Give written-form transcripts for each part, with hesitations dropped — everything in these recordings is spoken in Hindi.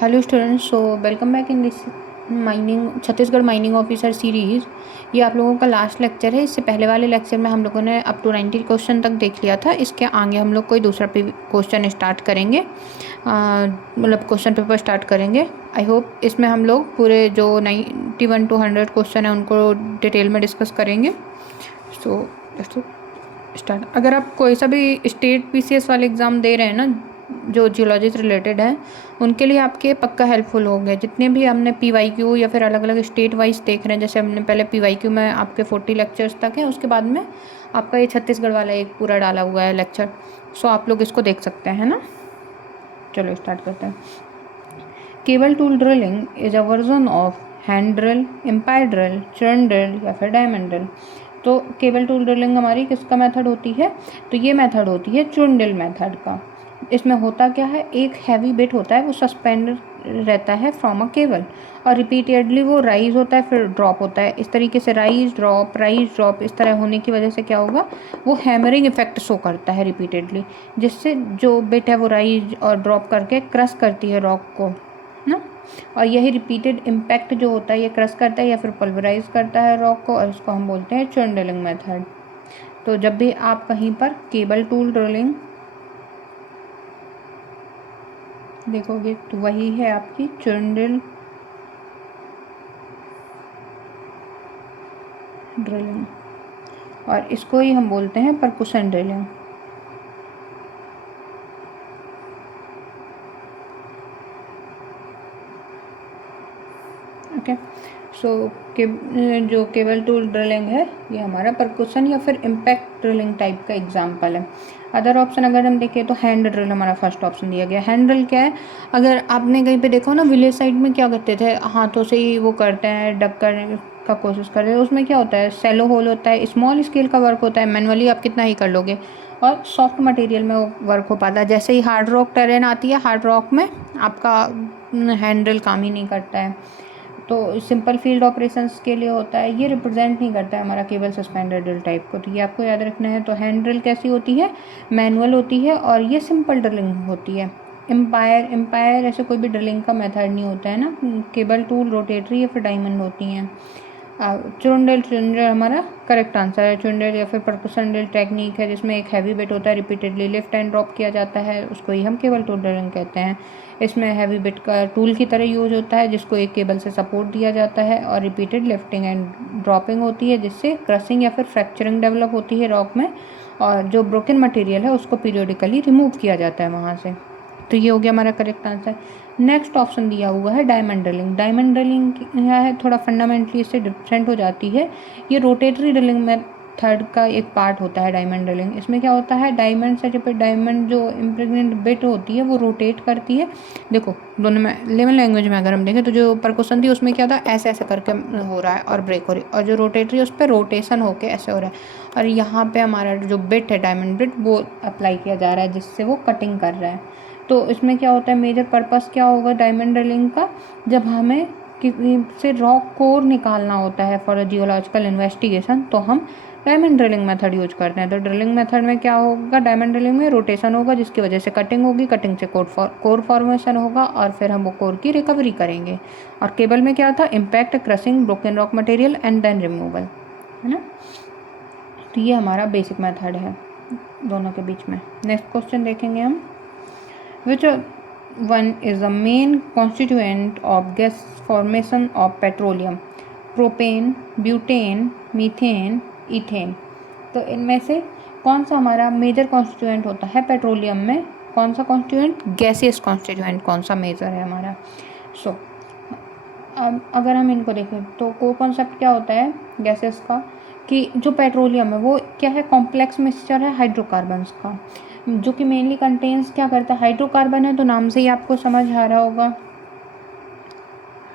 Hello students, so welcome back in this mining Chhattisgarh mining officer series. ये आप लोगों का लास्ट लेक्चर है। इससे पहले वाले लेक्चर में हम लोगों ने अप टू 90 क्वेश्चन तक देख लिया था। इसके आगे हम लोग कोई दूसरा क्वेश्चन स्टार्ट करेंगे, मतलब क्वेश्चन पेपर स्टार्ट करेंगे। आई होप इसमें हम लोग पूरे जो 91 to 100 क्वेश्चन है उनको डिटेल में डिस्कस करेंगे। So start. अगर आप कोई सा भी स्टेट पीसीएस वाले एग्ज़ाम दे रहे हैं ना, जो जियोलॉजी से रिलेटेड है, उनके लिए आपके पक्का हेल्पफुल हो गया। जितने भी हमने पीवाईक्यू या फिर अलग अलग स्टेट वाइज देख रहे हैं, जैसे हमने पहले पीवाईक्यू में आपके 40 लेक्चर्स तक हैं, उसके बाद में आपका ये छत्तीसगढ़ वाला एक पूरा डाला हुआ है लेक्चर। सो आप लोग इसको देख सकते हैं ना। चलो स्टार्ट करते हैं। Cable tool drilling is a version of hand drill, empire drill, churn drill या फिर डायमंड ड्रिल। तो केबल टूल ड्रिलिंग हमारी किसका मेथड होती है? तो ये मेथड होती है चर्न ड्रिल मेथड का। इसमें होता क्या है, एक हैवी बिट होता है, वो सस्पेंड रहता है फ्रॉम अ केबल, और रिपीटेडली वो राइज होता है फिर ड्रॉप होता है। इस तरीके से राइज ड्रॉप इस तरह होने की वजह से क्या होगा, वो हैमरिंग इफेक्ट शो करता है रिपीटेडली, जिससे जो बिट है वो राइज और ड्रॉप करके क्रश करती है रॉक को ना। और यही रिपीटेड इम्पैक्ट जो होता है ये क्रश करता है या फिर पल्वराइज करता है रॉक को, और इसको हम बोलते हैं चर्न ड्रिलिंग मेथड। तो जब भी आप कहीं पर केबल टूल ड्रिलिंग देखोगे तो वही है आपकी चर्न ड्रिलिंग, और इसको ही हम बोलते हैं परकुशन ड्रिलिंग। ओके, सो जो केबल टूल ड्रिलिंग है ये हमारा परकुशन या फिर इम्पैक्ट ड्रिलिंग टाइप का एग्जांपल है। अदर ऑप्शन अगर हम देखें तो हैंड ड्रिल हमारा फर्स्ट ऑप्शन दिया गया। हैंड ड्रिल क्या है, अगर आपने कहीं पे देखा हो ना, विलेज साइड में क्या करते थे, हाथों से ही वो करते हैं, डग करने का कोशिश करते हैं। उसमें क्या होता है, सेलो होल होता है, स्मॉल स्केल का वर्क होता है, मैनुअली आप कितना ही कर लोगे, और सॉफ्ट मटेरियल में वो वर्क हो पाता है। जैसे ही हार्ड रॉक टेरेन आती है, हार्ड रॉक में आपका हैंड ड्रिल काम ही नहीं करता है। तो सिंपल फील्ड ऑपरेशंस के लिए होता है, ये रिप्रेजेंट नहीं करता है हमारा केबल सस्पेंडेड ड्रिल टाइप को। तो ये आपको याद रखना है। तो हैंड ड्रिल कैसी होती है, मैनुअल होती है, और ये सिंपल ड्रिलिंग होती है। एम्पायर ऐसे कोई भी ड्रिलिंग का मेथड नहीं होता है ना। केबल टूल रोटेटरी या फिर डायमंड होती हैं। चुंडल हमारा करेक्ट आंसर है। चुंडल या फिर परकुशन ड्रिल टेक्निक है जिसमें एक हैवी बिट होता है, रिपीटेडली लिफ्ट एंड ड्रॉप किया जाता है, उसको ही हम केबल टूल ड्रिलिंग कहते हैं। इसमें हैवी बिट का टूल की तरह यूज होता है, जिसको एक केबल से सपोर्ट दिया जाता है, और रिपीटेड लिफ्टिंग एंड ड्रॉपिंग होती है, जिससे क्रशिंग या फिर फ्रैक्चरिंग डेवलप होती है रॉक में, और जो ब्रोकन मटेरियल है उसको पीरियोडिकली रिमूव किया जाता है वहाँ से। तो ये हो गया हमारा करेक्ट आंसर। नेक्स्ट ऑप्शन दिया हुआ है डायमंड ड्रिलिंग। डायमंड ड्रिलिंग क्या है, थोड़ा फंडामेंटली इससे डिफरेंट हो जाती है। ये रोटेटरी ड्रिलिंग में थर्ड का एक पार्ट होता है डायमंड ड्रिलिंग। इसमें क्या होता है, डायमंड से जब डायमंड जो इम्प्रेग्नेंट बिट होती है वो रोटेट करती है। देखो दोनों में लेवल लैंग्वेज में अगर हम देखें तो जो परकुशन थी उसमें क्या था, ऐसे ऐसे करके हो रहा है और ब्रेक हो रही है, और जो रोटेटरी उस पर रोटेशन होके ऐसे हो रहा है, और यहाँ पे हमारा जो बिट है डायमंड बिट वो अप्लाई किया जा रहा है, जिससे वो कटिंग कर रहा है। तो इसमें क्या होता है, मेजर पर्पस क्या होगा डायमंड ड्रिलिंग का, जब हमें किसी से रॉक कोर निकालना होता है फॉर अ जियोलॉजिकल इन्वेस्टिगेशन, तो हम डायमंड ड्रिलिंग मेथड यूज करते हैं। तो ड्रिलिंग मेथड में क्या होगा, डायमंड ड्रिलिंग में रोटेशन होगा, जिसकी वजह से कटिंग होगी, कटिंग से कोर फॉर्मेशन होगा, और फिर हम वो कोर की रिकवरी करेंगे। और केबल में क्या था, impact, crushing, broken rock material and then removal, है ना। तो ये हमारा बेसिक मेथड है दोनों के बीच में। नेक्स्ट क्वेश्चन देखेंगे हम। Which one is the main constituent of gas formation of petroleum? Propane, butane, methane, ethane. तो इनमें से कौन सा हमारा मेजर कॉन्स्टिट्यूएंट होता है पेट्रोलियम में? कौन सा कॉन्स्टिट्यूएंट, गैसियस कॉन्स्टिट्यूएंट कौन सा मेजर है हमारा? सो अब अगर हम इनको देखें तो को कॉन्सेप्ट क्या होता है गैसेस का, कि जो पेट्रोलियम है वो क्या है, कॉम्प्लेक्स मिक्सचर है हाइड्रोकार्बन्स का, जो कि मेनली कंटेन्स क्या करता है, हाइड्रोकार्बन है, तो नाम से ही आपको समझ आ रहा होगा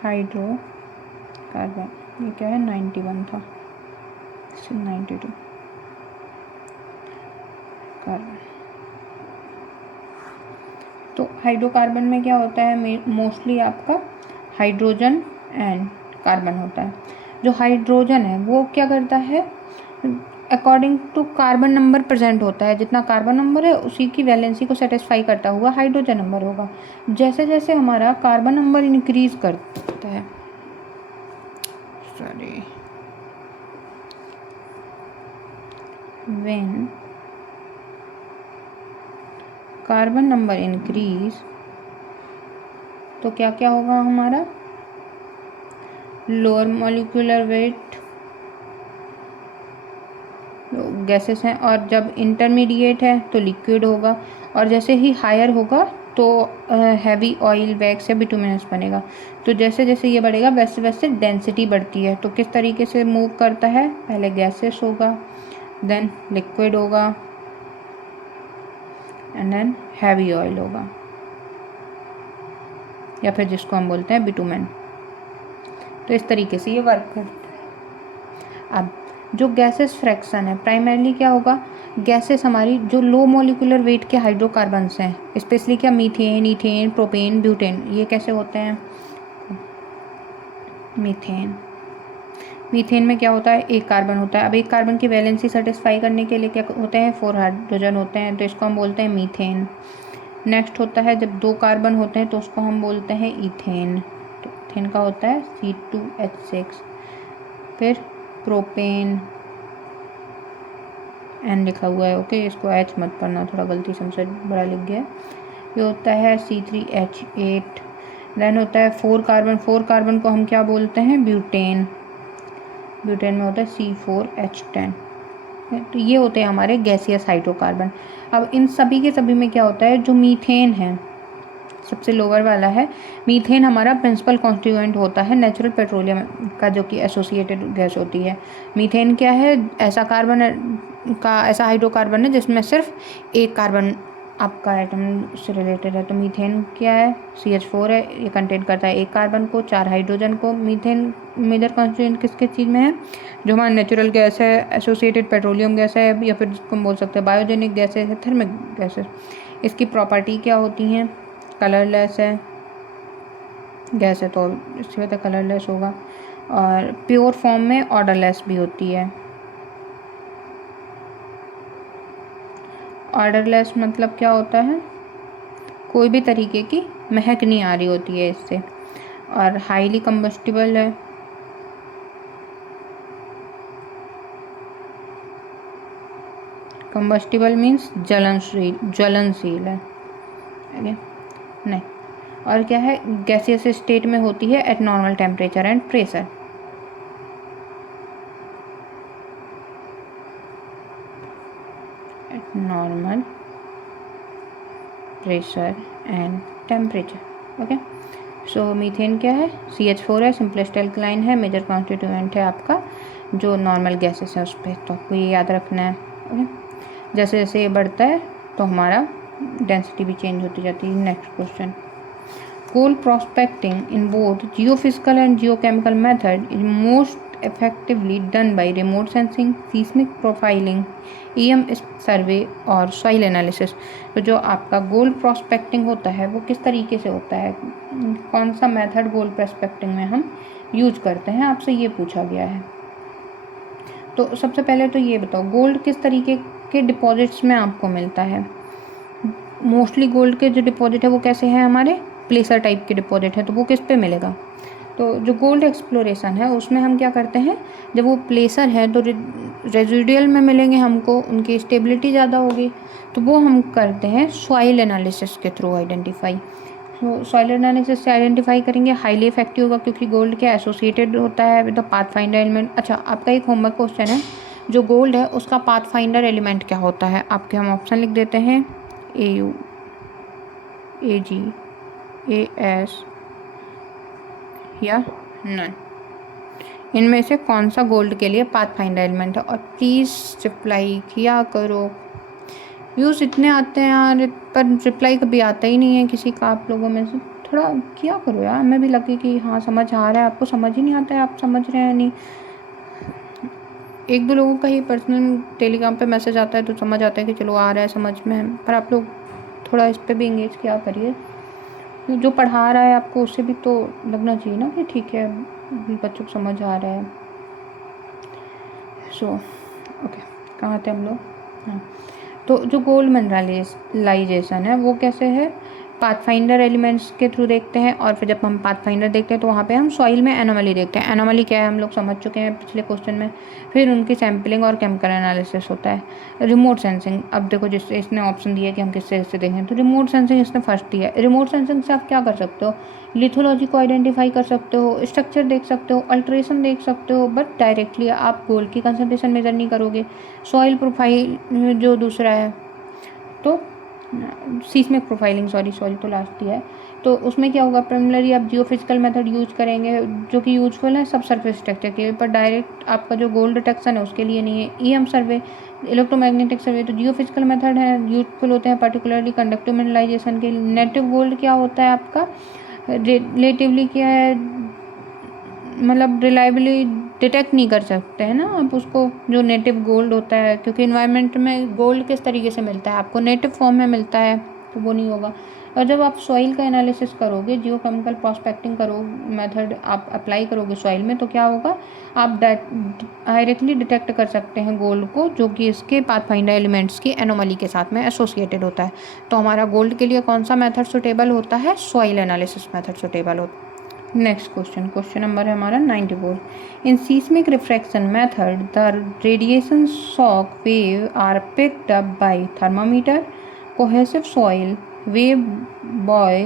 हाइड्रोकार्बन। ये क्या है, 91 था, 92 कार्बन। तो हाइड्रोकार्बन में क्या होता है, मोस्टली आपका हाइड्रोजन एंड कार्बन होता है। जो हाइड्रोजन है वो क्या करता है, according to carbon number present होता है, जितना कार्बन नंबर है उसी की वैलेंसी को सेटिस्फाई करता हुआ हाइड्रोजन नंबर होगा। जैसे जैसे हमारा कार्बन नंबर इंक्रीज करता है, sorry, when carbon number increase, तो क्या क्या होगा हमारा, लोअर मॉलिक्यूलर वेट गैसेस हैं, और जब इंटरमीडिएट है तो लिक्विड होगा, और जैसे ही हायर होगा तो हैवी ऑयल वैक्स या बिटुमिनस बनेगा। तो जैसे जैसे ये बढ़ेगा वैसे वैसे डेंसिटी बढ़ती है। तो किस तरीके से मूव करता है, पहले गैसेस होगा, देन लिक्विड होगा, एंड देन हैवी ऑयल होगा, या फिर जिसको हम बोलते हैं बिटुमेन। तो इस तरीके से ये वर्क करता है। अब जो गैसेस फ्रैक्शन है, प्राइमरली क्या होगा, गैसेस हमारी जो लो मॉलिक्यूलर वेट के हाइड्रोकार्बन्स हैं, स्पेशली क्या मीथेन, ईथेन, प्रोपेन, ब्यूटेन, ये कैसे होते हैं, मीथेन में क्या होता है, एक कार्बन होता है। अब एक कार्बन की वैलेंसी सेटिस्फाई करने के लिए क्या होते हैं, 4 हाइड्रोजन होते हैं, तो इसको हम बोलते हैं मीथेन। नेक्स्ट होता है जब 2 कार्बन होते हैं तो उसको हम बोलते हैं ईथेन, तो ईथेन का होता है C2H6। फिर प्रोपेन, एन लिखा हुआ है, ओके, इसको एच मत पढ़ना, थोड़ा गलती से हमसे बड़ा लिख गया। ये होता है C3H8। देन होता है 4 कार्बन, 4 कार्बन को हम क्या बोलते हैं, ब्यूटेन, ब्यूटेन में होता है C4H10। तो ये होते हैं हमारे गैसियस हाइड्रोकार्बन। अब इन सभी के सभी में क्या होता है, जो मीथेन है सबसे लोअर वाला है, मीथेन हमारा प्रिंसिपल कॉन्स्टिट्यूएंट होता है नेचुरल पेट्रोलियम का, जो कि एसोसिएटेड गैस होती है। मीथेन क्या है, ऐसा कार्बन का ऐसा हाइड्रोकार्बन है जिसमें सिर्फ एक कार्बन आपका एटम से रिलेटेड है। तो मीथेन क्या है, CH4 है, ये कंटेन करता है एक कार्बन को, 4 हाइड्रोजन को। मीथेन मेजर कॉन्स्टिट्यूएंट किसके चीज़ में है, जो हमारा नेचुरल गैस है, एसोसिएटेड पेट्रोलियम गैस है, या फिर जिसको हम बोल सकते हैं बायोजेनिक गैसेज है, थर्मिक गैसेज। इसकी प्रॉपर्टी क्या होती हैं, कलरलेस है, गैस है तो इससे होता है कलरलेस होगा, और प्योर फॉर्म में ऑर्डरलेस भी होती है। ऑर्डरलेस मतलब क्या होता है, कोई भी तरीके की महक नहीं आ रही होती है इससे, और हाईली कंबस्टिबल है। कंबस्टिबल मीन्स ज्वलनशील है, नहीं, और क्या है, गैसियस स्टेट में होती है eight normal temperature and pressure. Eight normal pressure and temperature, okay. So methane क्या है, CH4 है, सिंपलेस्ट एल्कलाइन है, मेजर कॉन्स्टिट्यूएंट है आपका जो नॉर्मल गैसेस है उस पर, तो आपको ये याद रखना है, ओके। जैसे जैसे ये बढ़ता है तो हमारा डेंसिटी भी चेंज होती जाती है। Next question, coal prospecting in both geophysical and geochemical method is most effectively done by remote sensing, seismic profiling, EM survey और soil analysis। तो जो आपका गोल्ड प्रोस्पेक्टिंग होता है वो किस तरीके से होता है, कौन सा मेथड गोल्ड प्रोस्पेक्टिंग में हम यूज करते हैं, आपसे ये पूछा गया है। तो सबसे पहले तो ये बताओ, गोल्ड किस तरीके के डिपॉजिट्स में आपको मिलता है। मोस्टली गोल्ड के जो डिपॉजिट है वो कैसे हैं, हमारे प्लेसर टाइप के डिपॉजिट है, तो वो किस पे मिलेगा। तो जो गोल्ड एक्सप्लोरेशन है उसमें हम क्या करते हैं, जब वो प्लेसर है तो रेजिडुअल में मिलेंगे हमको, उनकी स्टेबिलिटी ज़्यादा होगी, तो वो हम करते हैं सॉइल एनालिसिस के थ्रू आइडेंटिफाई। तो सॉइल एनालिसिस से आइडेंटिफाई करेंगे, हाईली इफेक्टिव होगा क्योंकि गोल्ड क्या एसोसिएटेड होता है विद द पाथफाइंडर एलिमेंट। अच्छा, आपका एक होमवर्क क्वेश्चन है, जो गोल्ड है उसका पाथफाइंडर एलिमेंट क्या होता है, आपके हम ऑप्शन लिख देते हैं, AU, AG, AS या नन, इनमें से कौन सा गोल्ड के लिए पाथफाइंडर एलिमेंट है। और प्लीज़ रिप्लाई किया करो, व्यूज़ इतने आते हैं यार पर रिप्लाई कभी आता ही नहीं है किसी का आप लोगों में से, थोड़ा किया करो यार, हमें भी लगे कि हाँ समझ आ रहा है, आपको समझ ही नहीं आता है, आप समझ रहे हैं नहीं। 1-2 लोगों का ही पर्सनल टेलीग्राम पे मैसेज आता है तो समझ आता है कि चलो आ रहा है समझ में, पर आप लोग थोड़ा इस पर भी इंगेज किया करिए, जो पढ़ा रहा है आपको उससे भी तो लगना चाहिए ना कि ठीक है बच्चों को समझ आ रहा है। सो ओके, कहाँ थे हम लोग? हाँ, तो जो गोल्ड मिनरलाइजेशन है वो कैसे है? पाथफाइंडर एलिमेंट्स के थ्रू देखते हैं, और फिर जब हम पाथफाइंडर देखते हैं तो वहाँ पे हम सॉइल में एनोमली देखते हैं। एनोमली क्या है हम लोग समझ चुके हैं पिछले क्वेश्चन में। फिर उनकी सैम्पलिंग और केमिकल एनालिसिस होता है। रिमोट सेंसिंग, अब देखो जिससे इसने ऑप्शन दिया कि हम किससे देखें, तो रिमोट सेंसिंग इसने फर्स्ट दिया है। रिमोट सेंसिंग से आप क्या कर सकते हो? लिथोलॉजी को आइडेंटिफाई कर सकते हो, स्ट्रक्चर देख सकते हो, अल्ट्रेशन देख सकते हो, बट डायरेक्टली आप गोल्ड की कंसंट्रेशन मेजर नहीं करोगे। सॉइल प्रोफाइल जो दूसरा है, तो सीस्मिक प्रोफाइलिंग, सॉरी तो लास्ट दिया है, तो उसमें क्या होगा? प्राइमरी आप जियोफिजिकल मेथड यूज करेंगे जो कि यूजफुल है सब सरफेस स्ट्रक्चर के लिए, पर डायरेक्ट आपका जो गोल्ड डिटेक्शन है उसके लिए नहीं है। ईएम सर्वे, इलेक्ट्रोमैग्नेटिक सर्वे, तो जियोफिजिकल मेथड है यूजफुल होते हैं पर्टिकुलरली कंडक्टिव मिनरलाइजेशन के लिए। नेटिव गोल्ड क्या होता है आपका? रिलेटिवली क्या है, मतलब रिलायबली डिटेक्ट नहीं कर सकते हैं ना आप उसको, जो नेटिव गोल्ड होता है, क्योंकि इन्वायरमेंट में गोल्ड किस तरीके से मिलता है आपको? नेटिव फॉर्म में मिलता है, तो वो नहीं होगा। और जब आप सॉइल का एनालिसिस करोगे, जियोकेमिकल प्रोस्पेक्टिंग मेथड आप अप्लाई करोगे सॉइल में, तो क्या होगा? आप डायरेक्टली डिटेक्ट कर सकते हैं गोल्ड को, जो कि इसके पाथफाइंडर एलिमेंट्स की एनोमली के साथ में एसोसिएटेड होता है। तो हमारा गोल्ड के लिए कौन सा मेथड सुटेबल होता है? सॉइल एनालिसिस मेथड सुटेबल होता है। नेक्स्ट क्वेश्चन नंबर है हमारा 94। In seismic refraction method the radiation shock wave are picked up by thermometer, cohesive soil, wave boy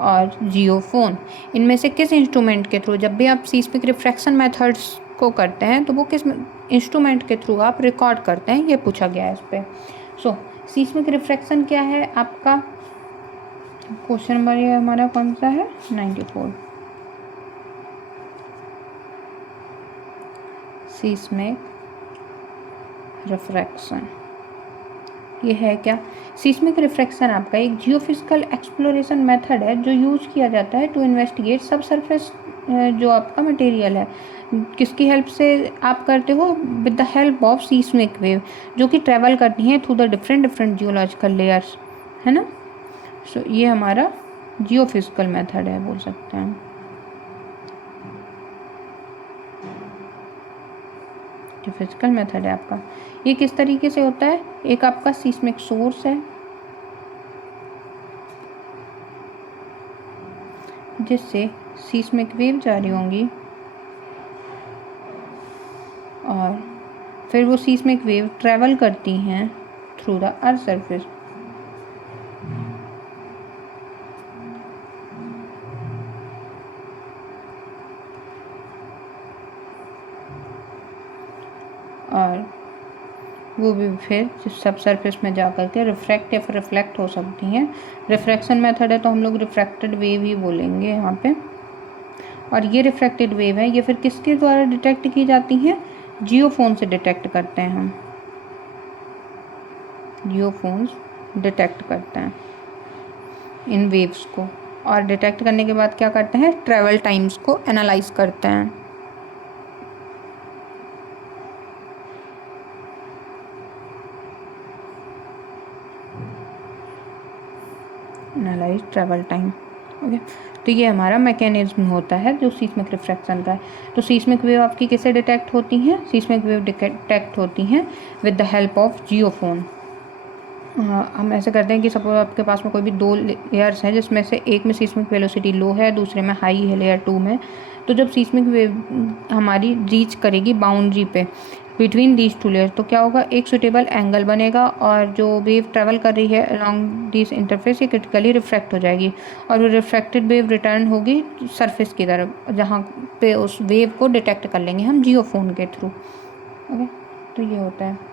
और जियोफोन। इनमें से किस इंस्ट्रूमेंट के थ्रू, जब भी आप सीस्मिक रिफ्रैक्शन मेथड्स को करते हैं तो वो किस इंस्ट्रूमेंट के थ्रू आप रिकॉर्ड करते हैं, ये पूछा गया है इस पर। सो सीस्मिक रिफ्रैक्शन क्या है आपका? क्वेश्चन नंबर ये हमारा कौन सा है? 94। सीस्मिक रिफ्रैक्शन ये है क्या? सीस्मिक रिफ्रैक्शन आपका एक जियोफिजिकल एक्सप्लोरेशन मेथड है जो यूज किया जाता है टू इन्वेस्टिगेट सब सरफेस जो आपका मटेरियल है। किसकी हेल्प से आप करते हो? With the help of seismic wave, जो कि ट्रैवल करती हैं through the different geological layers, है ना। सो ये हमारा जियोफिजिकल मेथड है, बोल सकते हैं। जो फिजिकल मेथड है आपका, ये किस तरीके से होता है? एक आपका सीस्मिक सोर्स है जिससे सीस्मिक वेव जा रही होंगी, और फिर वो सीस्मिक वेव ट्रैवल करती हैं थ्रू द अर्थ सरफेस। और वो भी फिर सब सरफेस में जा कर के रिफ्रैक्ट या फिर रिफ्लेक्ट हो सकती हैं। रिफ्रैक्शन मेथड है तो हम लोग रिफ्रैक्टेड वेव ही बोलेंगे यहाँ पे। और ये रिफ्रैक्टेड वेव है, ये फिर किसके द्वारा डिटेक्ट की जाती हैं? जियोफोन से डिटेक्ट करते हैं हम, जियोफोन्स डिटेक्ट करते हैं इन वेव्स को, और डिटेक्ट करने के बाद क्या करते हैं? ट्रैवल टाइम्स को एनालाइज करते हैं। Analyse travel time, okay. तो ये हमारा मैकेनिज्म होता है जो सीस्मिक रिफ्रैक्शन का है। तो सीस्मिक वेव आपकी किससे डिटेक्ट होती हैं? सीस्मिक वेव डिटेक्ट होती हैं with the help of JioPhone. हम ऐसे करते हैं कि सपोज आपके पास में कोई भी दो लेयर्स हैं, जिसमें से एक में सीस्मिक वेलोसिटी लो है, दूसरे में हाई है, लेयर 2 में। तो जब सीस्मिक वेव हमारी रीच करेगी बाउंड्री पे बिटवीन दीज टू लेयर्स, तो क्या होगा? एक सुटेबल एंगल बनेगा, और जो वेव ट्रैवल कर रही है अलॉन्ग दिस इंटरफेस, ये क्रिटिकली रिफ्रैक्ट हो जाएगी, और वो रिफ्रैक्टेड वेव रिटर्न होगी सरफेस की तरफ, जहाँ पे उस वेव को डिटेक्ट कर लेंगे हम जियोफोन के थ्रू, ओके। तो ये होता है।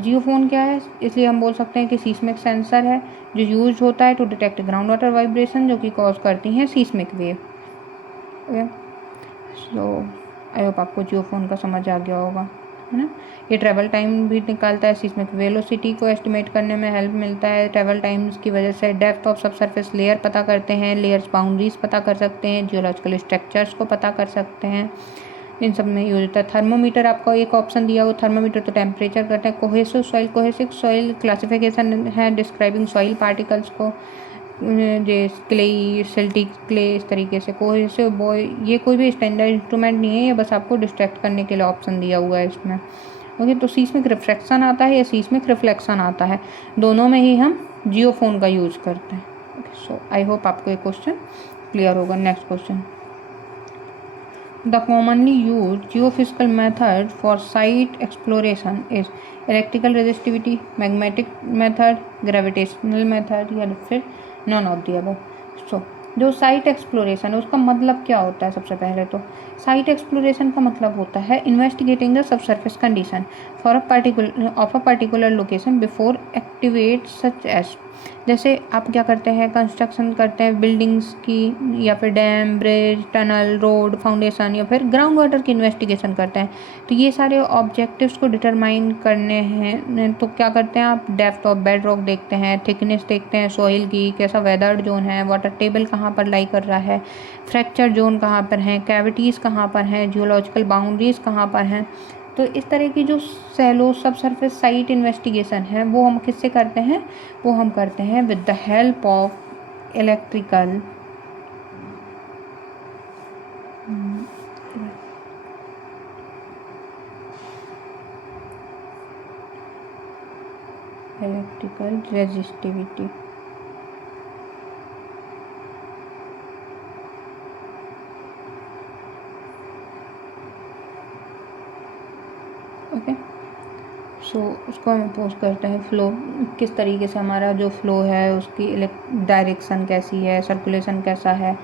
जियोफोन क्या है? इसलिए हम बोल सकते हैं कि सीस्मिक सेंसर है जो यूज होता है to detect ground water vibration, जो कि कॉज करती हैं seismic wave, okay. So I hope आपको जियोफोन का समझ आ गया होगा, है ना। ये ट्रैवल टाइम भी निकालता है, सीस्मिक वेलोसिटी को एस्टिमेट करने में हेल्प मिलता है। ट्रैवल टाइम्स की वजह से डेप्थ ऑफ सब सरफेस लेयर पता करते हैं, लेयर्स बाउंड्रीज पता कर सकते हैं, जियोलॉजिकल स्ट्रक्चर्स को पता कर सकते हैं, इन सब में यूज होता है। थर्मोमीटर आपका एक ऑप्शन दिया हुआ, थर्मोमीटर तो टेम्परेचर करता है। कोहेसिव सॉइल क्लासिफिकेशन है डिस्क्राइबिंग सॉइल पार्टिकल्स को, जैसे क्ले, सिल्टी क्ले, इस तरीके से। कोहेसिव बॉय ये कोई भी स्टैंडर्ड इंस्ट्रूमेंट नहीं है, ये बस आपको डिस्ट्रैक्ट करने के लिए ऑप्शन दिया हुआ है इसमें, ओके, तो सीस्मिक रिफ्रैक्शन आता है या सीस्मिक रिफ्लेक्शन आता है, दोनों में ही हम जियोफोन का यूज करते हैं। ओके, सो आई होप आपको ये क्वेश्चन क्लियर होगा। Next question, the commonly use geophysical method for site exploration is electrical resistivity, magnetic method, gravitational method या फिर नॉन ऑफ द अबव। सो जो साइट एक्सप्लोरेशन है उसका मतलब क्या होता है? सबसे पहले तो साइट एक्सप्लोरेशन का मतलब होता है investigating the subsurface condition for a particular location before activate such as. जैसे आप क्या करते हैं, कंस्ट्रक्शन करते हैं बिल्डिंग्स की या फिर dam, bridge, tunnel, road, foundation या फिर ग्राउंड वाटर की इन्वेस्टिगेशन करते हैं। तो ये सारे ऑब्जेक्टिव्स को डिटरमाइन करने हैं तो क्या करते हैं आप, डेप्थ ऑफ बेड रॉक देखते हैं, थिकनेस देखते हैं सॉइल की, कैसा वेदर्ड जोन है, वाटर टेबल कहाँ पर लाई कर रहा है, फ्रैक्चर जोन कहाँ पर हैं, कैविटीज़ कहाँ पर हैं, जियोलॉजिकल बाउंड्रीज कहाँ पर हैं। तो इस तरह की जो सैलो सब सरफेस साइट इन्वेस्टिगेशन है वो हम किससे करते हैं, वो हम करते हैं with the help of electrical resistivity. Okay, so उसको हम अपोज करते हैं फ्लो, किस तरीके से हमारा जो फ्लो है उसकी डायरेक्शन कैसी है, सर्कुलेशन कैसा है।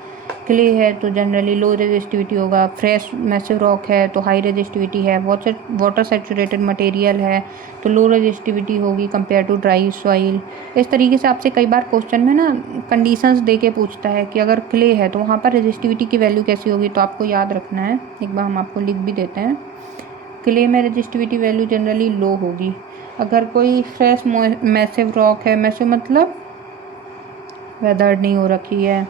क्ले है तो जनरली लो रेजिस्टिविटी होगा, फ्रेश मैसिव रॉक है तो हाई रेजिस्टिविटी है, वाटर सेचुरेटेड मटेरियल है तो लो रेजिस्टिविटी होगी कंपेयर टू ड्राई सॉइल। इस तरीके से आपसे कई बार क्वेश्चन में ना कंडीशंस दे के पूछता है कि अगर क्ले है तो वहाँ पर रेजिस्टिविटी की वैल्यू कैसी होगी। तो आपको याद रखना है, एक बार हम आपको लिख भी देते हैं, क्ले में रेजिस्टिविटी वैल्यू जनरली लो होगी। अगर कोई फ्रेश मैसिव रॉक है, मैसिव मतलब वेदर्ड नहीं हो रखी है,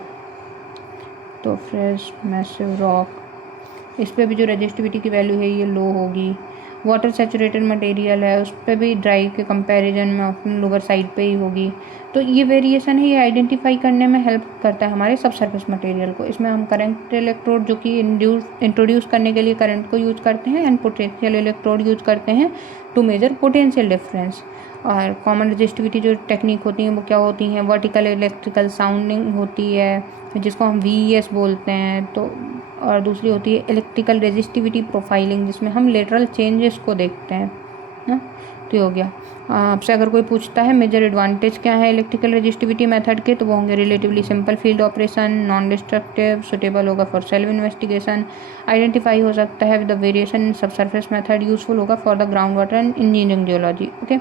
तो फ्रेश मैसिव रॉक, इस पर भी जो रेजिस्टिविटी की वैल्यू है ये लो होगी। वाटर सेचुरेटेड मटेरियल है उस पर भी ड्राई के कंपैरिजन में अपनी लोअर साइड पे ही होगी। तो ये वेरिएशन है, ये आइडेंटिफाई करने में हेल्प करता है हमारे सब सरफेस मटेरियल को। इसमें हम करंट इलेक्ट्रोड जो कि इंट्रोड्यूस करने के लिए करंट को यूज करते हैं एंड पोटेंशियल इलेक्ट्रोड यूज करते हैं टू मेजर पोटेंशियल डिफरेंस। और कॉमन रेजिस्टिविटी जो टेक्निक होती हैं वो क्या होती हैं, वर्टिकल इलेक्ट्रिकल साउंडिंग होती है जिसको हम VES बोलते हैं, तो और दूसरी होती है इलेक्ट्रिकल रेजिस्टिविटी प्रोफाइलिंग जिसमें हम लेटरल चेंजेस को देखते हैं ना। तो ये हो गया। आपसे अगर कोई पूछता है मेजर एडवांटेज क्या है इलेक्ट्रिकल रेजिस्टिविटी मेथड के, तो वो होंगे relatively simple field operation, non destructive, suitable होगा फॉर सेल्फ इन्वेस्टिगेशन, आइडेंटिफाई हो सकता है विद द वेरिएशन इन सब सरफेस मेथड, यूजफुल होगा for the ground water and engineering geology. Okay,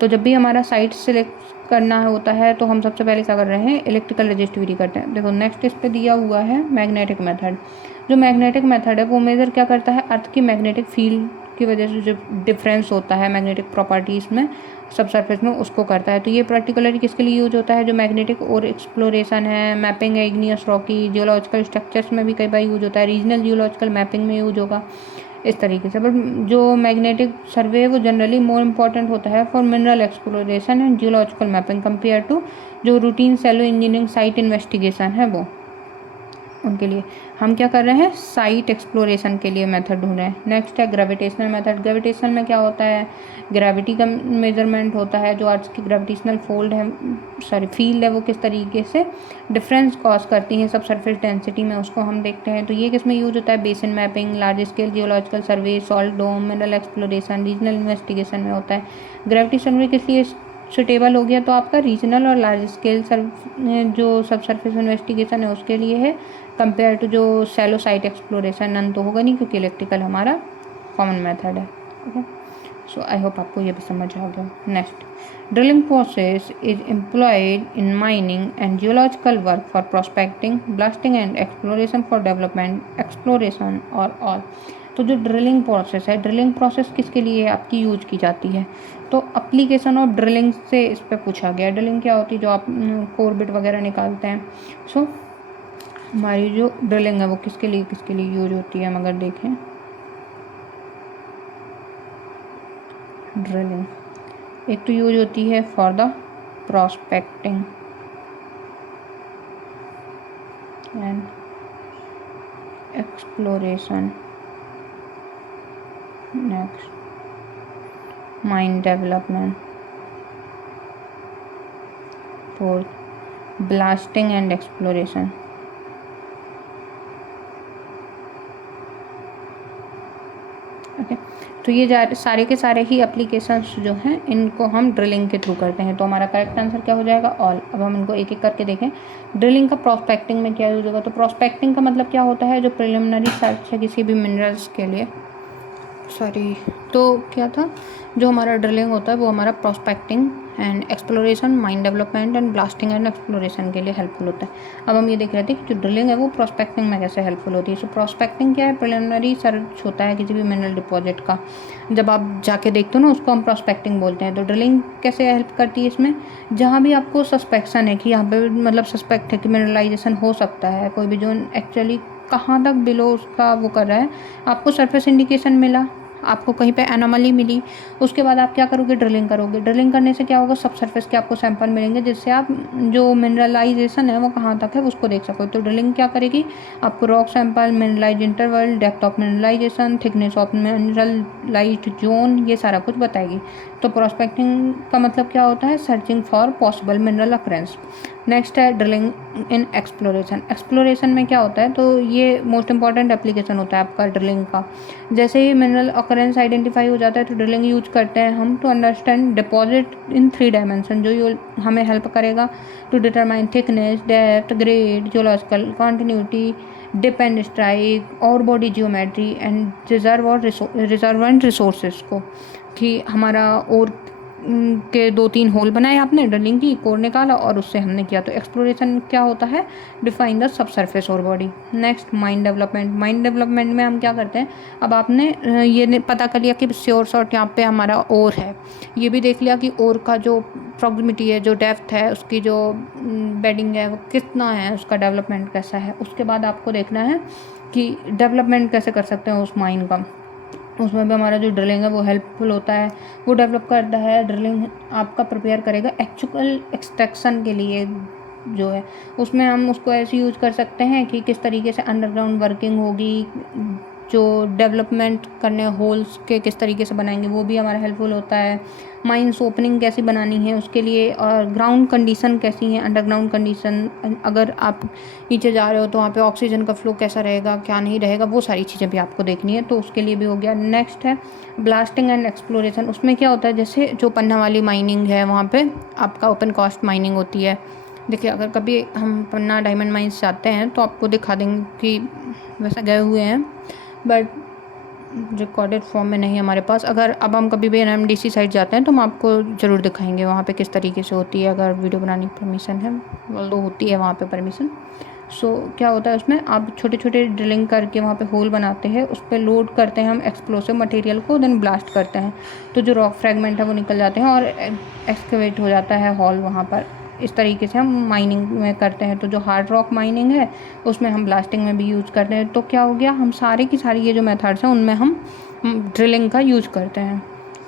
तो जब भी हमारा साइट सिलेक्ट करना होता है तो हम सबसे पहले क्या कर रहे हैं, इलेक्ट्रिकल रेजिस्टिविटी करते हैं। देखो नेक्स्ट इस पे दिया हुआ है मैग्नेटिक मेथड। जो मैग्नेटिक मेथड है वो मेजर क्या करता है, अर्थ की मैग्नेटिक फील्ड की वजह से जो डिफरेंस होता है मैग्नेटिक प्रॉपर्टीज़ में सब सरफेस में उसको करता है। तो ये पर्टिकुलरली किसके लिए यूज होता है, जो मैग्नेटिक और एक्सप्लोरेशन है, मैपिंग है इग्नियस रॉकी, जियोलॉजिकल स्ट्रक्चर्स में भी कई बार यूज होता है, रीजनल जियोलॉजिकल मैपिंग में यूज होगा इस तरीके से। बट जो मैग्नेटिक सर्वे है वो जनरली मोर इम्पॉर्टेंट होता है for mineral exploration and geological mapping compare to जो routine shallow engineering site investigation है वो, उनके लिए हम क्या कर रहे हैं, साइट एक्सप्लोरेशन के लिए मेथड ढूंढ रहे हैं। नेक्स्ट है ग्रेविटेशनल मेथड। ग्रेविटेशनल में क्या होता है, ग्रेविटी का मेजरमेंट होता है, जो अर्थ की ग्रेविटेशनल फील्ड है वो किस तरीके से डिफरेंस कॉज करती है सब सरफेस डेंसिटी में, उसको हम देखते हैं। तो ये किस में यूज होता है, basin mapping, large scale geological survey, salt dome, mineral exploration, regional investigation में होता है। ग्रेविटी सर्वे किस लिए सुटेबल हो गया, तो आपका रीजनल और लार्ज स्केल जो सब सरफेस इन्वेस्टिगेशन है उसके लिए है, कंपेयर टू जो सैलो साइट एक्सप्लोरेशन नन तो होगा नहीं क्योंकि इलेक्ट्रिकल हमारा कॉमन मेथड है। ओके, सो आई होप आपको ये भी समझ आ गया। Next, drilling process is employed in mining and geological work for prospecting, blasting and exploration for development exploration और ऑल। तो जो ड्रिलिंग प्रोसेस है, ड्रिलिंग प्रोसेस किसके लिए आपकी यूज की जाती है, तो अप्लीकेशन ऑफ ड्रिलिंग से इस पर पूछा गया। ड्रिलिंग क्या होती है, जो आप कोरबिट वगैरह निकालते हैं। सो हमारी जो ड्रिलिंग है वो किसके लिए यूज होती है, हम अगर देखें ड्रिलिंग, एक तो यूज होती है for the prospecting and exploration. Next mine development, fourth blasting and exploration. Okay, तो ये सारे के सारे ही एप्लीकेशंस जो हैं इनको हम ड्रिलिंग के थ्रू करते हैं। तो हमारा करेक्ट आंसर क्या हो जाएगा? ऑल। अब हम इनको एक एक करके देखें। ड्रिलिंग का प्रोस्पेक्टिंग में क्या यूज होगा? तो प्रोस्पेक्टिंग का मतलब क्या होता है? जो प्रिलिमिनरी सर्च है किसी भी मिनरल्स के लिए, सॉरी, तो क्या था, जो हमारा ड्रिलिंग होता है वो हमारा prospecting and exploration, mine development and blasting and exploration के लिए हेल्पफुल होता है। अब हम ये देख रहे थे कि जो ड्रिलिंग है वो प्रोस्पेक्टिंग में कैसे हेल्पफुल होती है। सो प्रोस्पेक्टिंग क्या है? प्रिलिमिनरी सर्च होता है किसी भी मिनरल डिपॉजिट का, जब आप जाके देखते हो ना उसको हम प्रोस्पेक्टिंग बोलते हैं। तो ड्रिलिंग कैसे हेल्प करती है इसमें? जहाँ भी आपको सस्पेक्शन है कि यहाँ पे मतलब सस्पेक्ट है कि मिनरलाइजेशन हो सकता है, कोई भी जोन एक्चुअली कहाँ तक बिलो उसका वो कर रहा है, आपको सरफेस इंडिकेशन मिला, आपको कहीं पे एनोमली मिली, उसके बाद आप क्या करोगे? ड्रिलिंग करोगे। ड्रिलिंग करने से क्या होगा? सब सरफेस के आपको सैंपल मिलेंगे जिससे आप जो मिनरलाइजेशन है वो कहाँ तक है उसको देख सको। तो ड्रिलिंग क्या करेगी? आपको rock sample, mineralise interval, depth of mineralisation, thickness of mineralised zone, ये सारा कुछ बताएगी। तो प्रोस्पेक्टिंग का मतलब क्या होता है? Searching for possible mineral occurrence. Next है ड्रिलिंग इन एक्सप्लोरेशन। एक्सप्लोरेशन में क्या होता है? तो ये मोस्ट इंपॉर्टेंट एप्लीकेशन होता है आपका ड्रिलिंग का। जैसे ही मिनरल अकरेंस आइडेंटिफाई हो जाता है तो ड्रिलिंग यूज करते हैं हम to understand deposit in 3 dimension, जो हमें हेल्प करेगा to determine thickness, depth, grade, geological continuity, dip and strike, और body geometry and reserve and resources को, कि हमारा और के 2-3 होल बनाए आपने, ड्रिलिंग की, कोर निकाला और उससे हमने किया। तो एक्सप्लोरेशन क्या होता है? डिफाइन द सब सरफेस और body. Next mine development. Mine development में हम क्या करते हैं? अब आपने ये पता कर लिया कि श्योर शॉट यहाँ पे हमारा ओर है, ये भी देख लिया कि ओर का जो प्रॉक्सिमिटी है, जो डेप्थ है, उसकी जो बेडिंग है वो कितना है, उसका डेवलपमेंट कैसा है। उसके बाद आपको देखना है कि डेवलपमेंट कैसे कर सकते हैं उस माइन का। उसमें भी हमारा जो ड्रिलिंग है वो हेल्पफुल होता है, वो डेवलप करता है। ड्रिलिंग आपका प्रिपेयर करेगा एक्चुअल एक्सट्रैक्शन के लिए जो है, उसमें हम उसको ऐसे यूज कर सकते हैं कि किस तरीके से अंडरग्राउंड वर्किंग होगी, जो डेवलपमेंट करने होल्स के किस तरीके से बनाएंगे वो भी हमारा हेल्पफुल होता है। माइंस ओपनिंग कैसी बनानी है उसके लिए, और ग्राउंड कंडीशन कैसी है, अंडरग्राउंड कंडीशन, अगर आप नीचे जा रहे हो तो वहाँ पे ऑक्सीजन का फ्लो कैसा रहेगा, क्या नहीं रहेगा, वो सारी चीज़ें भी आपको देखनी है, तो उसके लिए भी हो गया। नेक्स्ट है ब्लास्टिंग एंड एक्सप्लोरेशन। उसमें क्या होता है? जैसे जो पन्ना वाली माइनिंग है वहाँ पे आपका ओपन कास्ट माइनिंग होती है। देखिए, अगर कभी हम पन्ना डायमंड माइंस जाते हैं तो आपको दिखा देंगे कि वैसा गए हुए हैं, बट रिकॉर्डेड फॉर्म में नहीं हमारे पास। अगर अब हम कभी भी एनएमडीसी साइड जाते हैं तो हम आपको ज़रूर दिखाएंगे वहाँ पे किस तरीके से होती है, अगर वीडियो बनाने की परमिशन है, वो होती है वहाँ पे परमिशन। सो क्या होता है उसमें, आप छोटे छोटे ड्रिलिंग करके वहाँ पे होल बनाते हैं, उस पर लोड करते हैं हम एक्सप्लोसिव मटेरियल को, देन ब्लास्ट करते हैं, तो जो रॉक फ्रेगमेंट है वो निकल जाते हैं और एक्सकेवेट हो जाता है हॉल वहाँ पर। इस तरीके से हम माइनिंग में करते हैं। तो जो हार्ड रॉक माइनिंग है उसमें हम ब्लास्टिंग में भी यूज़ करते हैं। तो क्या हो गया, हम सारी की सारी ये जो मेथड्स हैं उनमें हम ड्रिलिंग का यूज़ करते हैं।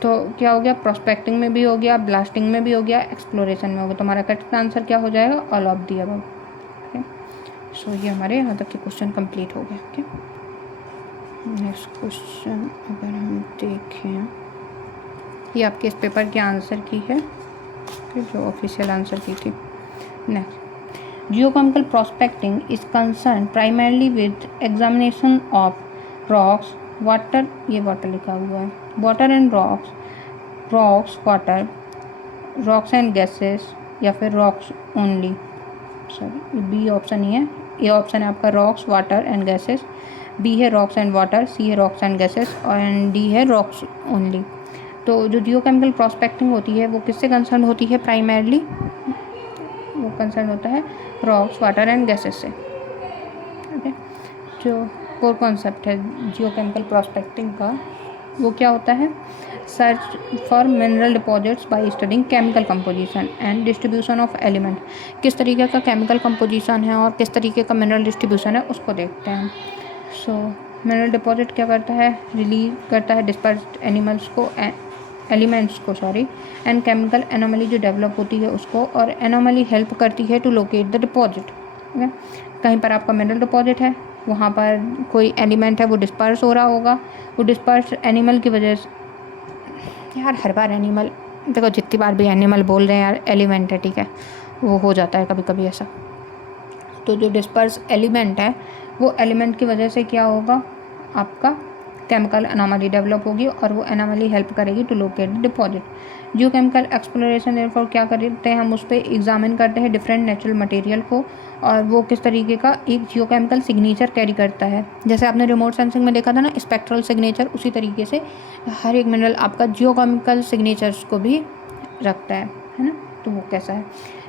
तो क्या हो गया, प्रोस्पेक्टिंग में भी हो गया, ब्लास्टिंग में भी हो गया, एक्सप्लोरेशन में हो गया। तो हमारा करेक्ट आंसर क्या हो जाएगा? All of the above. Okay, so ये हमारे यहाँ तक के क्वेश्चन कंप्लीट हो गए। ओके, नेक्स्ट क्वेश्चन अगर हम देखें, ये आपके इस पेपर के आंसर की है, जो ऑफिशियल आंसर की थी। Next, geochemical prospecting is concern primarily with examination of rocks, water, ये वाटर लिखा हुआ है, water and rocks, water, rocks and gases, या फिर rocks only. Sorry, B option ही है, ए ऑप्शन है आपका rocks, water and gases, B है रॉक्स एंड वाटर, सी है रॉक्स एंड गैसेस, और डी है रॉक्स ओनली। तो जो जियोकेमिकल प्रोस्पेक्टिंग होती है वो किससे कंसर्न होती है? प्राइमरली वो कंसर्न होता है रॉक्स, वाटर एंड गैसेस से। ओके, जो कोर कॉन्सेप्ट है जियोकेमिकल प्रोस्पेक्टिंग का वो क्या होता है? Search for mineral deposits by studying chemical composition and distribution of element. किस तरीके का केमिकल कंपोजिशन है और किस तरीके का मिनरल डिस्ट्रीब्यूशन है उसको देखते हैं। सो मिनरल डिपॉजिट क्या करता है? रिलीज करता है डिस्पर्स्ड एलिमेंट्स को एंड केमिकल एनोमली जो डेवलप होती है उसको, और एनोमली हेल्प करती है टू लोकेट द डिपॉजिट। कहीं पर आपका मिनरल डिपॉजिट है, वहाँ पर कोई एलिमेंट है वो डिस्पर्स हो रहा होगा, वो डिस्पर्स एनिमल की वजह से यार हर बार एनिमल, देखो जितनी बार भी एनिमल बोल रहे हैं यार, एलिमेंट है, ठीक है, वो हो जाता है कभी कभी ऐसा। तो जो डिस्पर्स एलिमेंट है वो एलिमेंट की वजह से क्या होगा, आपका केमिकल अनोमली डेवलप होगी और वो अनोमली हेल्प करेगी to locate the deposit. Geochemical exploration therefore क्या करते हैं, हम उस पर एग्जामिन करते हैं डिफरेंट नेचुरल मटेरियल को, और वो किस तरीके का एक जियो केमिकल सिग्नेचर कैरी करता है। जैसे आपने रिमोट सेंसिंग में देखा था ना स्पेक्ट्रल सिग्नेचर, उसी तरीके से हर एक मिनरल आपका जियो केमिकल सिग्नेचर्स को भी रखता है ना। तो वो कैसा है,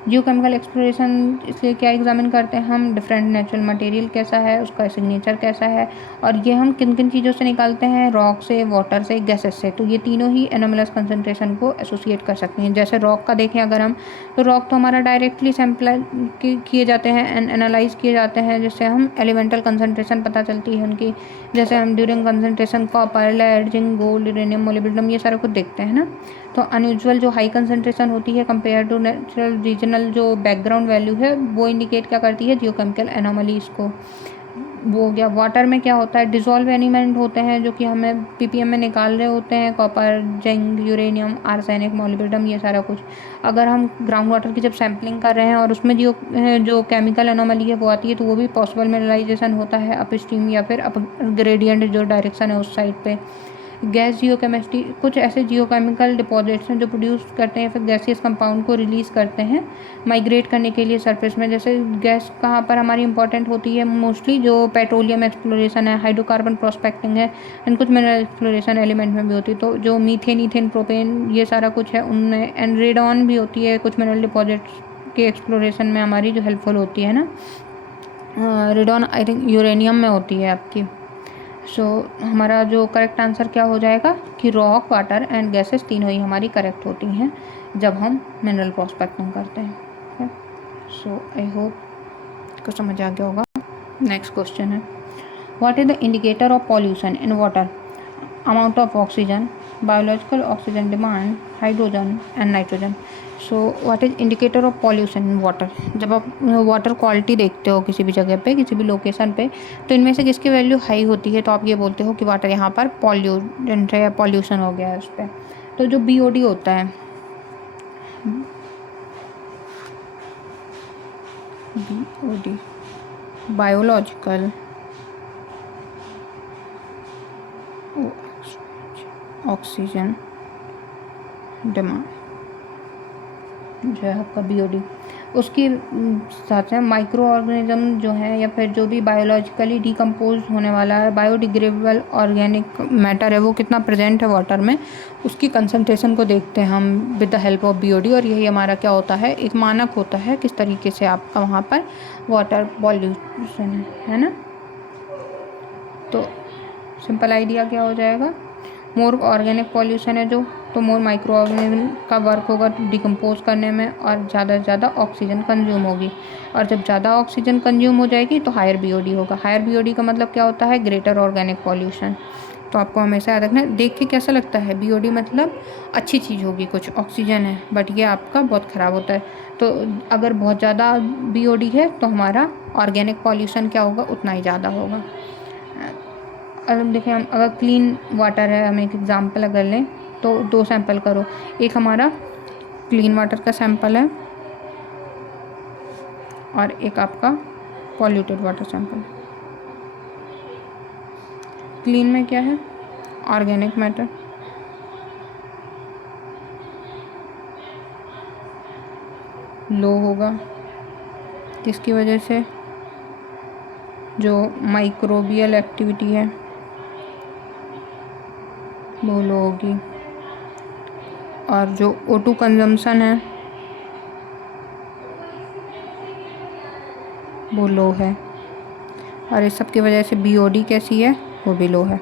जियो केमिकल एक्सप्लोरेशन इसलिए क्या एग्जामिन करते हैं हम, डिफरेंट नेचुरल मटेरियल कैसा है, उसका सिग्नेचर कैसा है, और ये हम किन किन चीज़ों से निकालते हैं, रॉक से, वाटर से, गैसेस से। तो ये तीनों ही एनोमलस कंसनट्रेशन को एसोसिएट कर सकते हैं। जैसे रॉक का देखें अगर हम, तो रॉक तो हमारा डायरेक्टली सैम्पल किए जाते हैं एंड एनालाइज किए जाते हैं, जिससे हम एलिमेंटल कंसनट्रेशन पता चलती है उनकी। जैसे हम during concentration copper, lead, zinc, gold, uranium, molybdenum, ये सारा कुछ देखते हैं ना। तो अनयूजुअल जो हाई कंसनट्रेशन होती है कंपेयर टू नेचुरल रीजनल जो बैकग्राउंड वैल्यू है, वो इंडिकेट क्या करती है, जियोकेमिकल एनोमलीज को। वो हो गया। वाटर में क्या होता है, डिजॉल्व एलिमेंट होते हैं जो कि हमें पीपीएम में निकाल रहे होते हैं, copper, zinc, uranium, arsenic, molybdenum, ये सारा कुछ। अगर हम ग्राउंड वाटर की जब सैम्पलिंग कर रहे हैं और उसमें जो केमिकल एनोमली है वो आती है, तो वो भी पॉसिबल मिनरलाइजेशन होता है अप स्ट्रीम या फिर अप ग्रेडियंट जो डायरेक्शन है उस साइड पे। गैस जियोकेमिस्ट्री, कुछ ऐसे जियोकेमिकल डिपॉजिट्स हैं जो प्रोड्यूस करते हैं फिर गैसियस कंपाउंड को रिलीज़ करते हैं माइग्रेट करने के लिए सरफेस में। जैसे गैस कहाँ पर हमारी इंपॉर्टेंट होती है, मोस्टली जो पेट्रोलियम एक्सप्लोरेशन है, हाइड्रोकार्बन प्रोस्पेक्टिंग है, एंड कुछ मिनरल एक्सप्लोरेशन एलिमेंट में भी होती है। तो जो मीथेन, ईथेन, प्रोपेन, ये सारा कुछ है उनमें, एंड रेडॉन भी होती है कुछ मिनरल डिपॉजिट्स के एक्सप्लोरेशन में हमारी जो हेल्पफुल होती है ना। रेडॉन आई थिंक यूरेनियम में होती है आपकी। सो हमारा जो करेक्ट आंसर क्या हो जाएगा कि रॉक, वाटर एंड गैसेस तीनों ही हमारी करेक्ट होती हैं जब हम मिनरल प्रोस्पेक्टिंग करते हैं। सो आई होप को समझ आ गया होगा। नेक्स्ट क्वेश्चन है, what is the indicator of pollution in water? Amount of oxygen, biological oxygen demand, hydrogen and nitrogen. So what is indicator of pollution in water? जब आप वाटर क्वालिटी देखते हो किसी भी जगह पे, किसी भी लोकेशन पे, तो इनमें से किसकी वैल्यू हाई होती है, तो आप ये बोलते हो कि वाटर यहाँ पर पॉल्यूटेंट है या पॉल्यूशन हो गया है उस पर। तो जो बीओडी होता है, बीओडी बायोलॉजिकल ऑक्सीजन डिमांड, जो है आपका बीओडी, उसकी साथ में माइक्रो ऑर्गेनिज्म जो है या फिर जो भी बायोलॉजिकली डिकम्पोज होने वाला है, बायोडिग्रेडेबल ऑर्गेनिक मैटर है, वो कितना प्रेजेंट है वाटर में, उसकी कंसंट्रेशन को देखते हैं हम with the help of BOD. और यही हमारा क्या होता है, एक मानक होता है किस तरीके से आपका वहाँ पर वाटर पॉल्यूशन है ना। तो सिंपल आइडिया क्या हो जाएगा, मोर ऑर्गेनिक पॉल्यूशन है जो, तो मोर माइक्रो ऑर्गेनिज्म का वर्क होगा डिकम्पोज करने में, और ज़्यादा से ज़्यादा ऑक्सीजन कंज्यूम होगी। और जब ज़्यादा ऑक्सीजन कंज्यूम हो जाएगी तो हायर बीओडी होगा। हायर बीओडी का मतलब क्या होता है, ग्रेटर ऑर्गेनिक पॉल्यूशन। तो आपको हमेशा याद रखना है। देख के कैसा लगता है, बीओडी मतलब अच्छी चीज़ होगी, कुछ ऑक्सीजन है, बट ये आपका बहुत ख़राब होता है। तो अगर बहुत ज़्यादा बीओडी है तो हमारा ऑर्गेनिक पॉल्यूशन क्या होगा, उतना ही ज़्यादा होगा। अगर देखिए हम अगर क्लीन वाटर है, हम एक एग्जांपल अगर लें तो दो सैंपल करो, एक हमारा क्लीन वाटर का सैंपल है और एक आपका पॉल्यूटेड वाटर सैंपल। क्लीन में क्या है, ऑर्गेनिक मैटर, लो होगा, जिसकी वजह से जो माइक्रोबियल एक्टिविटी है वो लो होगी, और जो O2 कंजम्पशन है वो लो है, और इस सब की वजह से बीओडी कैसी है, वो भी लो है।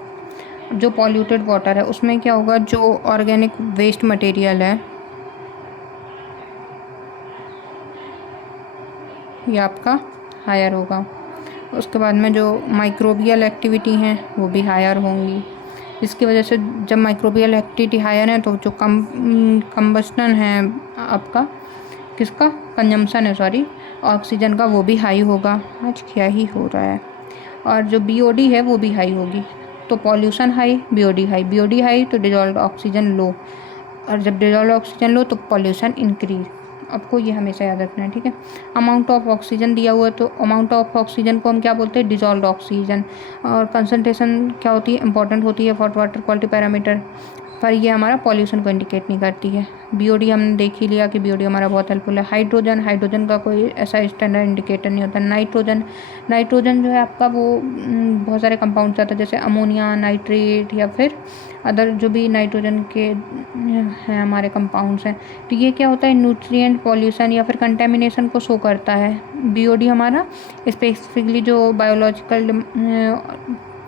जो पॉल्यूटेड वाटर है उसमें क्या होगा, जो ऑर्गेनिक वेस्ट मटेरियल है ये आपका हायर होगा। उसके बाद में जो माइक्रोबियल एक्टिविटी हैं वो भी हायर होंगी, इसकी वजह से जब माइक्रोबियल एक्टिविटी हायर है तो जो कंबस्टन है आपका, किसका कंजम्पशन है सॉरी, ऑक्सीजन का, वो भी हाई होगा। आज क्या ही हो रहा है। और जो बीओडी है वो भी हाई होगी। तो pollution high, BOD high, BOD high तो डिजॉल्व्ड ऑक्सीजन लो। और जब डिजॉल्व ऑक्सीजन लो तो पॉल्यूशन इंक्रीज। आपको ये हमेशा याद रखना है, ठीक है। अमाउंट ऑफ ऑक्सीजन दिया हुआ है तो अमाउंट ऑफ ऑक्सीजन को हम क्या बोलते हैं, डिजॉल्व ऑक्सीजन। और कंसनट्रेशन क्या होती है, इंपॉर्टेंट होती है फॉर वाटर क्वालिटी पैरामीटर, पर ये हमारा पॉल्यूशन को इंडिकेट नहीं करती है। बीओडी हमने देख ही लिया कि बीओडी हमारा बहुत हेल्पफुल है। हाइड्रोजन का कोई ऐसा स्टैंडर्ड इंडिकेटर नहीं होता। नाइट्रोजन जो है आपका वो बहुत सारे कंपाउंड्स आता है, जैसे अमोनिया, नाइट्रेट या फिर अदर जो भी नाइट्रोजन के हैं हमारे कंपाउंड्स हैं। तो ये क्या होता है, न्यूट्रिएंट पॉल्यूशन या फिर कंटेमिनेशन को शो करता है। बीओडी हमारा स्पेसिफिकली जो बायोलॉजिकल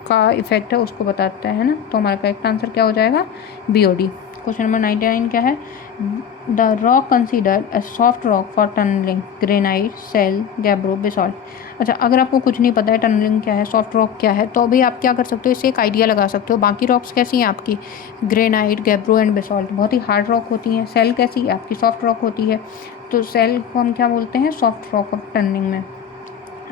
का इफेक्ट है उसको बताता है ना। तो हमारा करेक्ट आंसर क्या हो जाएगा, बीओडी। क्वेश्चन नंबर 99 क्या है, the rock consider a soft rock for tunneling, granite, shale, gabbro, basalt. अच्छा, अगर आपको कुछ नहीं पता है टनलिंग क्या है, सॉफ्ट रॉक क्या है, तो अभी आप क्या कर सकते हो, इससे एक आइडिया लगा सकते हो। बाकी रॉक्स कैसी हैं आपकी, ग्रेनाइट, गैब्रो एंड बेसॉल्ट बहुत ही हार्ड रॉक होती हैं। सेल कैसी है आपकी, सॉफ्ट रॉक होती है। तो सेल को हम क्या बोलते हैं, सॉफ्ट रॉक ऑफ टनलिंग में।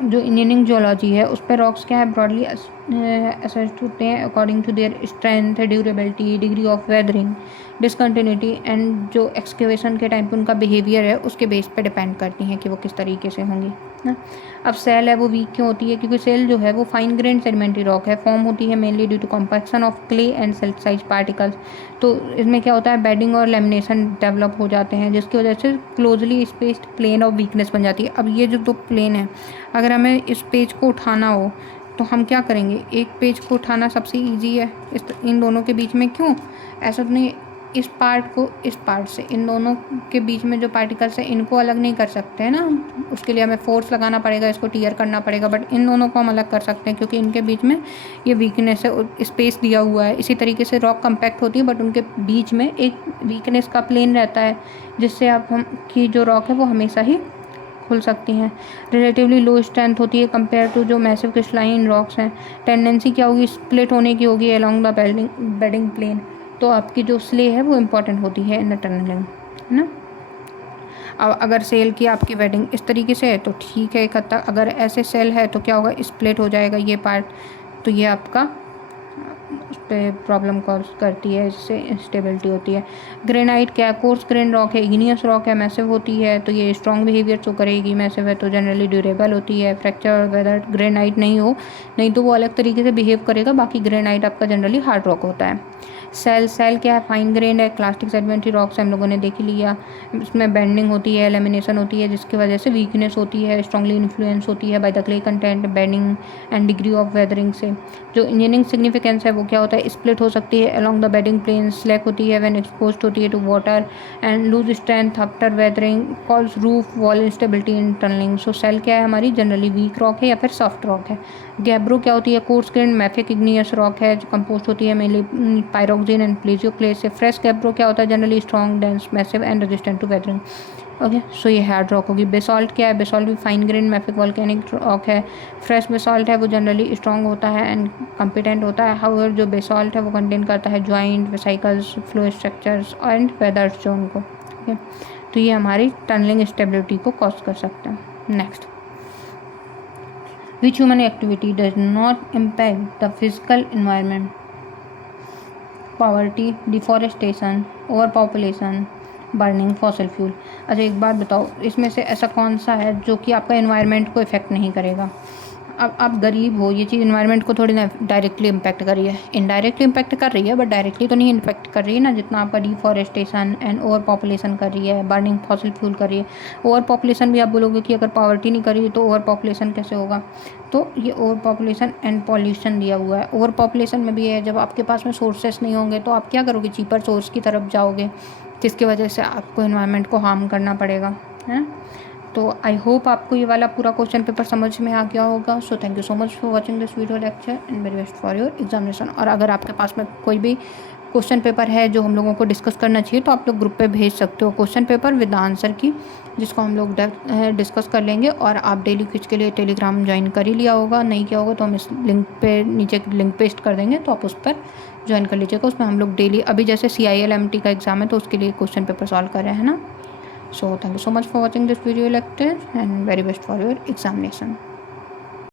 जो इंजीनियरिंग जियोलॉजी है उस पर रॉक्स क्या है, ब्रॉडली असेस्ड होते हैं according to their strength, durability, degree of weathering, discontinuity and जो एक्सकेवेशन के टाइम पे उनका बिहेवियर है उसके बेस पे डिपेंड करती हैं कि वो किस तरीके से होंगी ना। अब सेल है वो वीक क्यों होती है, क्योंकि सेल जो है वो फाइन ग्रेन सेडिमेंट्री रॉक है, फॉर्म होती है mainly due to compaction of clay and shale size particles. तो इसमें क्या होता है, बेडिंग और लेमिनेशन डेवलप हो जाते हैं, जिसकी वजह से closely spaced plane of weakness बन जाती है। अब ये जो दो प्लेन है, अगर हमें इस पेज को उठाना हो तो हम क्या करेंगे, एक पेज को उठाना सबसे इजी है इन दोनों के बीच में। क्यों ऐसा, तो नहीं, इस पार्ट को इस पार्ट से, इन दोनों के बीच में जो पार्टिकल्स हैं इनको अलग नहीं कर सकते हैं ना हम, उसके लिए हमें फोर्स लगाना पड़ेगा, इसको टीयर करना पड़ेगा। बट इन दोनों को हम अलग कर सकते हैं क्योंकि इनके बीच में ये वीकनेस है, स्पेस दिया हुआ है। इसी तरीके से रॉक कंपैक्ट होती है बट उनके बीच में एक वीकनेस का प्लेन रहता है, जिससे आप हम की जो रॉक है वो हमेशा ही खुल सकती हैं। रिलेटिवली लो स्ट्रेंथ होती है कंपेयर टू जो मैसिव क्रिस्टलाइन रॉक्स हैं। टेंडेंसी क्या होगी, स्प्लिट होने की होगी अलोंग द बेडिंग प्लेन। तो आपकी जो स्ले है वो इम्पॉर्टेंट होती है इन टनलिंग, है ना। अब अगर सेल की आपकी वेडिंग इस तरीके से है तो ठीक है एक हद तक, अगर ऐसे सेल है तो क्या होगा, स्प्लिट हो जाएगा ये पार्ट, तो ये आपका उस पर प्रॉब्लम कॉज करती है, इससे इंस्टेबिलिटी होती है। ग्रेनाइट क्या है, कोर्स ग्रेन रॉक है, इग्नियस रॉक है, मैसिव होती है तो ये स्ट्रॉन्ग बिहेवियर शो करेगी, मैसिव है तो जनरली ड्यूरेबल होती है। फ्रैक्चर वेदर ग्रेनाइट नहीं हो, नहीं तो वो अलग तरीके से बिहेव करेगा, बाकी ग्रेनाइट आपका जनरली हार्ड रॉक होता है। सेल क्या है, फाइन ग्रेन है, क्लास्टिक सेडिमेंट्री रॉक्स हम लोगों ने देख लिया। इसमें बेंडिंग होती है, लेमिनेशन होती है, जिसकी वजह से वीकनेस होती है, स्ट्रांगली इन्फ्लुएंस होती है by the clay content, bending and degree of weathering से। जो इंजीनियरिंग सिग्निफिकेंस है वो क्या होता है, स्प्लिट हो सकती है along the bedding plane, slack होती है व्हेन एक्सपोज्ड होती है to water and lose strength after weathering, cause roof wall instability in tunneling. So shale क्या है हमारी, जनरली वीक रॉक है या फिर सॉफ्ट रॉक है। गैब्रो क्या होती है, coarse grain mafic igneous rock है जो कंपोस्ट होती है mainly pyroxene and plagioclase से। फ्रेश गैब्रो क्या होता है, generally strong, dense, massive and resistant to weathering. Okay, so ये हार्ड रॉक होगी। बेसॉल्ट क्या है, बेसॉल्ट भी fine grain mafic volcanic rock है। फ्रेश बेसॉल्ट है वो जनरली स्ट्रॉन्ग होता है एंड कॉम्पिटेंट होता है। हाउएवर जो बेसॉल्ट है वो कंटेन करता है joint, vesicles, flow structures and वेदर्स zone को। ओके, तो ये हमारी टनलिंग स्टेबिलिटी को कॉज कर सकते हैं। Next, which human activity does not impact the physical environment? Poverty, deforestation, overpopulation, burning fossil fuel. अच्छा एक बात बताओ, इसमें से ऐसा कौन सा है जो कि आपका एनवायरनमेंट को इफेक्ट नहीं करेगा। अब आप गरीब हो, ये चीज़ इन्वायरमेंट को थोड़ी ना डायरेक्टली इम्पैक्ट कर रही है, इनडायरेक्टली इम्पैक्ट कर रही है बट डायरेक्टली तो नहीं इम्पैक्ट कर रही है ना, जितना आपका डिफॉरेस्टेशन एंड ओवर पॉपुलेशन कर रही है, बर्निंग फॉसिल फ्यूल कर रही है। ओवर पॉपुलेशन भी आप बोलोगे कि अगर पॉवर्टी नहीं कर रही तो ओवर पॉपुलेशन कैसे होगा, तो ये ओवर पॉपुलेशन एंड पॉल्यूशन दिया हुआ है। ओवर पॉपुलेशन में भी है, जब आपके पास में सोर्सेस नहीं होंगे तो आप क्या करोगे, चीपर सोर्स की तरफ जाओगे, जिसकी वजह से आपको एनवायरनमेंट को हार्म करना पड़ेगा, है ना। तो आई होप आपको ये वाला पूरा क्वेश्चन पेपर समझ में आ गया होगा। So thank you so much for watching this video lecture and very best for your examination. और अगर आपके पास में कोई भी क्वेश्चन पेपर है जो हम लोगों को डिस्कस करना चाहिए तो आप लोग ग्रुप पे भेज सकते हो क्वेश्चन पेपर विद आंसर की, जिसको हम लोग डिस्कस कर लेंगे। और आप डेली क्विज के लिए टेलीग्राम ज्वाइन कर ही लिया होगा, नहीं किया होगा तो हम इस लिंक पे नीचे लिंक पेस्ट कर देंगे, तो आप उस पर ज्वाइन कर लीजिएगा। उसमें हम लोग डेली, अभी जैसे CIL-MT का एग्ज़ाम है तो उसके लिए क्वेश्चन पेपर सॉल्व कर रहे हैं ना। So thank you so much for watching this video lecture and very best for your examination.